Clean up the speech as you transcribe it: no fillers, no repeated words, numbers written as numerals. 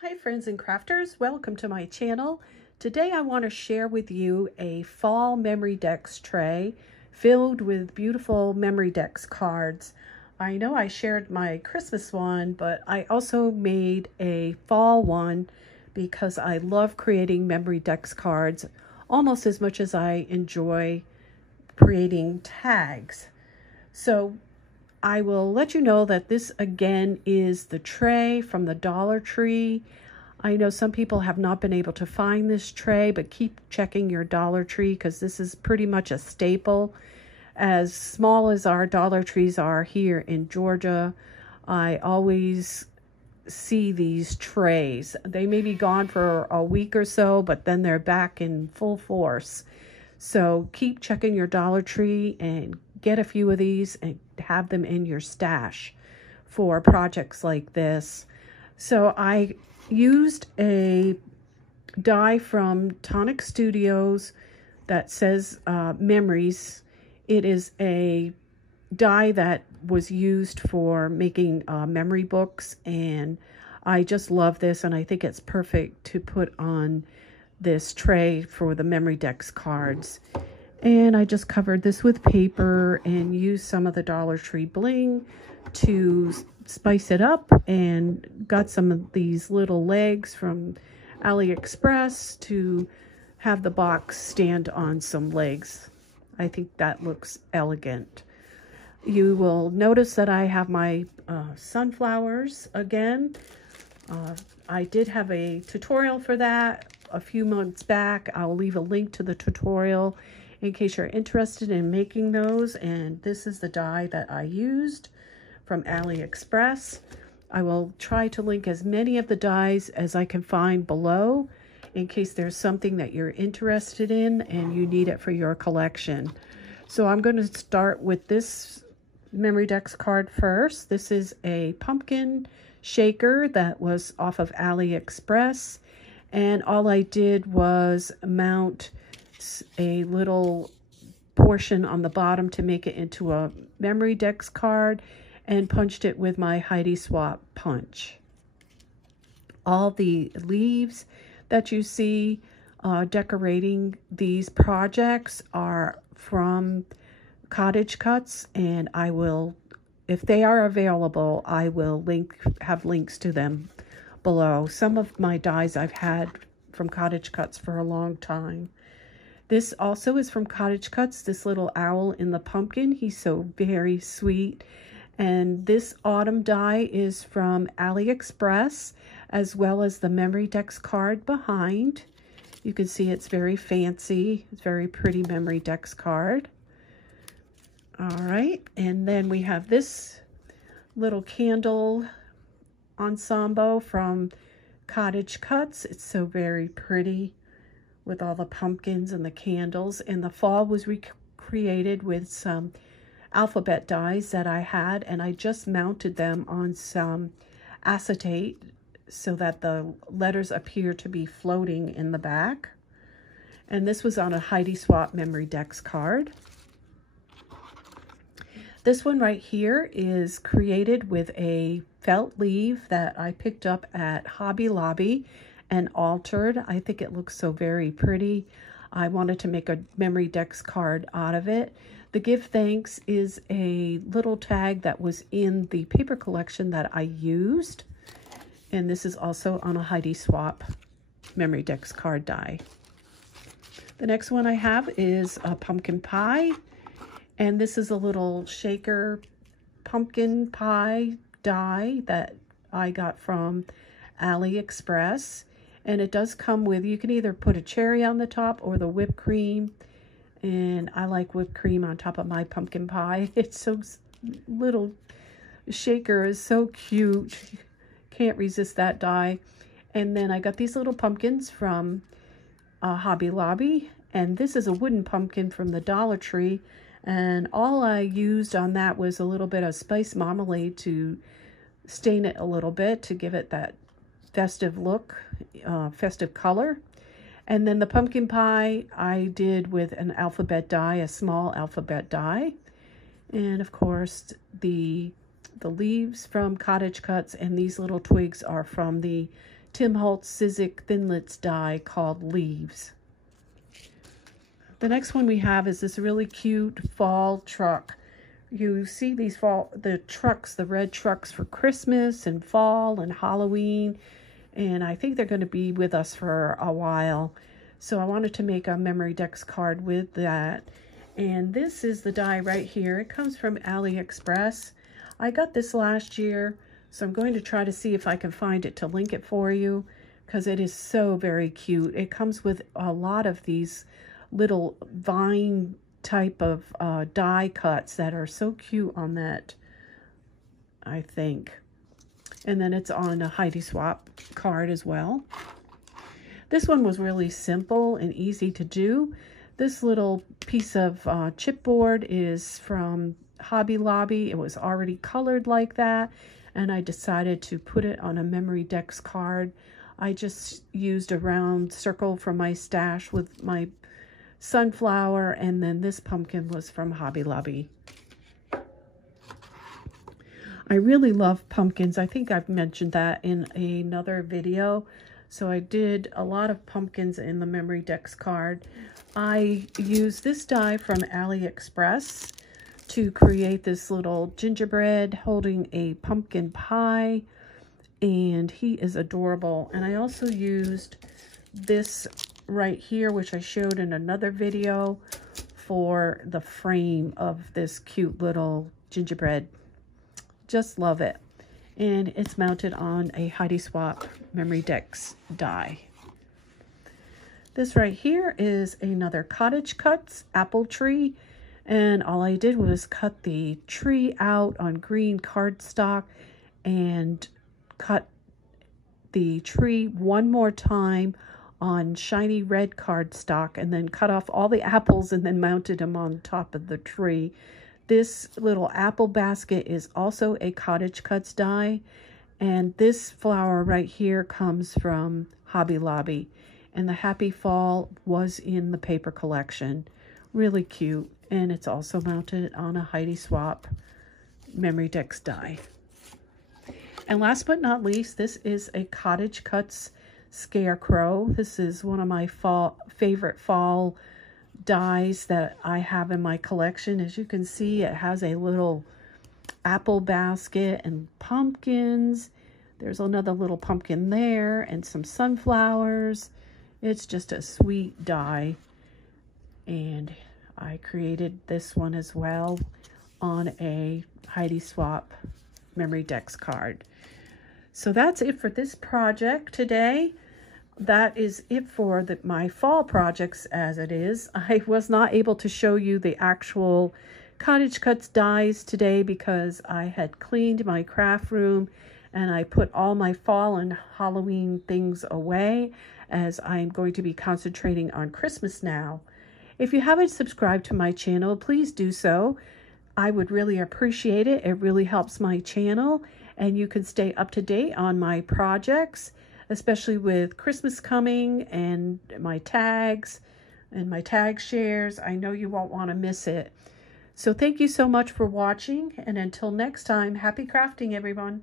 Hi friends and crafters, welcome to my channel. Today I want to share with you a fall Memorydex tray filled with beautiful Memorydex cards. I know I shared my Christmas one, but I also made a fall one because I love creating Memorydex cards almost as much as I enjoy creating tags. So I will let you know that this again is the tray from the Dollar Tree. I know some people have not been able to find this tray, but keep checking your Dollar Tree because this is pretty much a staple. As small as our Dollar Trees are here in Georgia, I always see these trays. They may be gone for a week or so, but then they're back in full force. So keep checking your Dollar Tree and get a few of these and have them in your stash for projects like this. So I used a die from Tonic Studios that says Memories. It is a die that was used for making memory books, and I just love this, and I think it's perfect to put on this tray for the Memorydex cards. And I just covered this with paper and used some of the Dollar Tree bling to spice it up, and got some of these little legs from AliExpress to have the box stand on some legs. I think that looks elegant. You will notice that I have my sunflowers again. I did have a tutorial for that a few months back. I'll leave a link to the tutorial in case you're interested in making those. And this is the die that I used from AliExpress. I will try to link as many of the dies as I can find below in case there's something that you're interested in and you need it for your collection. So I'm going to start with this Memorydex card first. This is a pumpkin shaker that was off of AliExpress, and all I did was mount a little portion on the bottom to make it into a Memorydex card and punched it with my Heidi Swap punch. All the leaves that you see decorating these projects are from Cottagecutz, and I will, if they are available, I will have links to them below. Some of my dies I've had from Cottagecutz for a long time. This also is from Cottagecutz, this little owl in the pumpkin. He's so very sweet. And this autumn die is from AliExpress, as well as the Memorydex card behind. You can see it's very fancy. It's very pretty Memorydex card. All right, and then we have this little candle ensemble from Cottagecutz. It's so very pretty with all the pumpkins and the candles. And the fall was recreated with some alphabet dies that I had, and I just mounted them on some acetate so that the letters appear to be floating in the back. And this was on a Heidi Swap Memorydex card. This one right here is created with a felt leaf that I picked up at Hobby Lobby and altered. I think it looks so very pretty. I wanted to make a Memorydex card out of it. The Give Thanks is a little tag that was in the paper collection that I used. And this is also on a Heidi Swap Memorydex card die. The next one I have is a pumpkin pie. And this is a little shaker pumpkin pie die that I got from AliExpress. And it does come with, you can either put a cherry on the top or the whipped cream. And I like whipped cream on top of my pumpkin pie. It's so little shaker is so cute. Can't resist that die. And then I got these little pumpkins from Hobby Lobby. And this is a wooden pumpkin from the Dollar Tree. And all I used on that was a little bit of spice marmalade to stain it a little bit to give it that festive look, festive color. And then the pumpkin pie I did with an alphabet die, a small alphabet die. And of course the leaves from Cottagecutz, and these little twigs are from the Tim Holtz Sizzix Thinlits die called Leaves. The next one we have is this really cute fall truck. You see these the red trucks for Christmas and fall and Halloween, and I think they're going to be with us for a while. So I wanted to make a Memorydex card with that. And this is the die right here. It comes from AliExpress. I got this last year, so I'm going to try to see if I can find it to link it for you, because it is so very cute. It comes with a lot of these little vine type of die cuts that are so cute on that, I think. And then it's on a Heidi Swap card as well. This one was really simple and easy to do. This little piece of chipboard is from Hobby Lobby. It was already colored like that, and I decided to put it on a Memorydex card. I just used a round circle from my stash with my sunflower, and then this pumpkin was from Hobby Lobby. I really love pumpkins. I think I've mentioned that in another video. So I did a lot of pumpkins in the Memorydex card. I used this die from AliExpress to create this little gingerbread holding a pumpkin pie, and he is adorable. And I also used this right here, which I showed in another video, for the frame of this cute little gingerbread. Just love it. And it's mounted on a Heidi Swap Memorydex die. This right here is another Cottagecutz apple tree, and all I did was cut the tree out on green cardstock and cut the tree one more time on shiny red cardstock, and then cut off all the apples and then mounted them on top of the tree. This little apple basket is also a Cottagecutz die, and this flower right here comes from Hobby Lobby, and the Happy Fall was in the paper collection. Really cute, and it's also mounted on a Heidi Swap Memorydex die. And last but not least, this is a Cottagecutz Scarecrow. This is one of my favorite fall dies that I have in my collection. As you can see, it has a little apple basket and pumpkins. There's another little pumpkin there and some sunflowers. It's just a sweet die. And I created this one as well on a Heidi Swap Memorydex card. So that's it for this project today. That is it for my fall projects as it is. I was not able to show you the actual Cottagecutz dies today because I had cleaned my craft room and I put all my fall and Halloween things away, as I'm going to be concentrating on Christmas now. If you haven't subscribed to my channel, please do so. I would really appreciate it. It really helps my channel, and you can stay up to date on my projects, especially with Christmas coming and my tags and my tag shares. I know you won't want to miss it. So thank you so much for watching, and until next time, happy crafting, everyone.